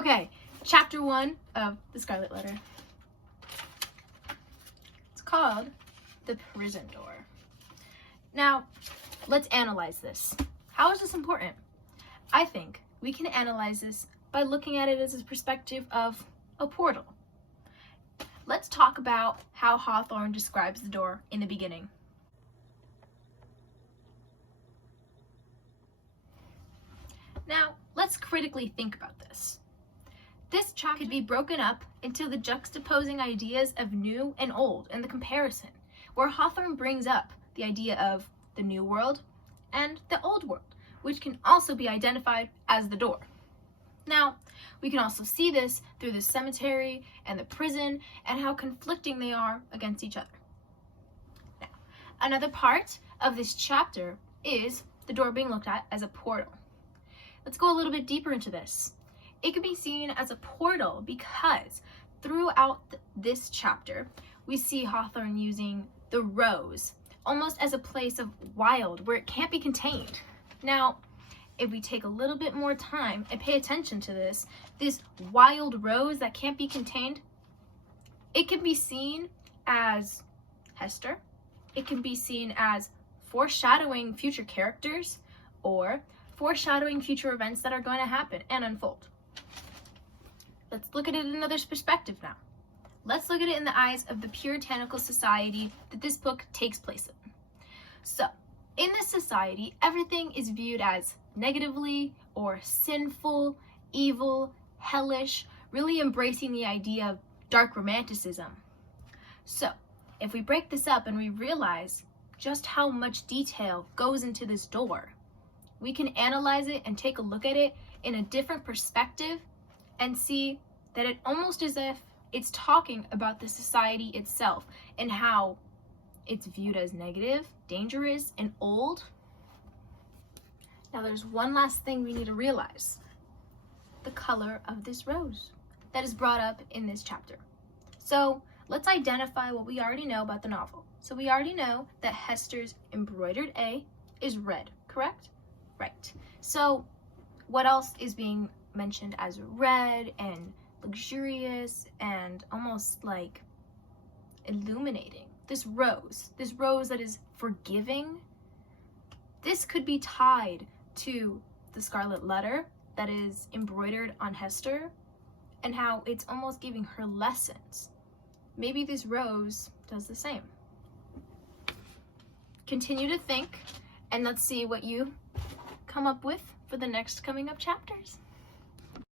Okay, chapter 1 of The Scarlet Letter. It's called The Prison Door. Now, let's analyze this. How is this important? I think we can analyze this by looking at it as a perspective of a portal. Let's talk about how Hawthorne describes the door in the beginning. Now, let's critically think about this. This chapter could be broken up into the juxtaposing ideas of new and old and the comparison, where Hawthorne brings up the idea of the new world and the old world, which can also be identified as the door. Now, we can also see this through the cemetery and the prison and how conflicting they are against each other. Now, another part of this chapter is the door being looked at as a portal. Let's go a little bit deeper into this. It can be seen as a portal because throughout this chapter, we see Hawthorne using the rose almost as a place of wild where it can't be contained. Now, if we take a little bit more time and pay attention to this wild rose that can't be contained, it can be seen as Hester. It can be seen as foreshadowing future characters or foreshadowing future events that are going to happen and unfold. Let's look at it in another perspective now. Let's look at it in the eyes of the puritanical society that this book takes place in. So, in this society, everything is viewed as negatively or sinful, evil, hellish, really embracing the idea of dark romanticism. So, if we break this up and we realize just how much detail goes into this door, we can analyze it and take a look at it in a different perspective and see that it almost as if it's talking about the society itself and how it's viewed as negative, dangerous, and old. Now there's one last thing we need to realize. The color of this rose that is brought up in this chapter. So let's identify what we already know about the novel. So we already know that Hester's embroidered A is red, correct? Right. So what else is being mentioned as red and luxurious and almost like illuminating? This rose that is forgiving. This could be tied to the Scarlet Letter that is embroidered on Hester and how it's almost giving her lessons. Maybe this rose does the same. Continue to think and let's see what you come up with for the next coming up chapters.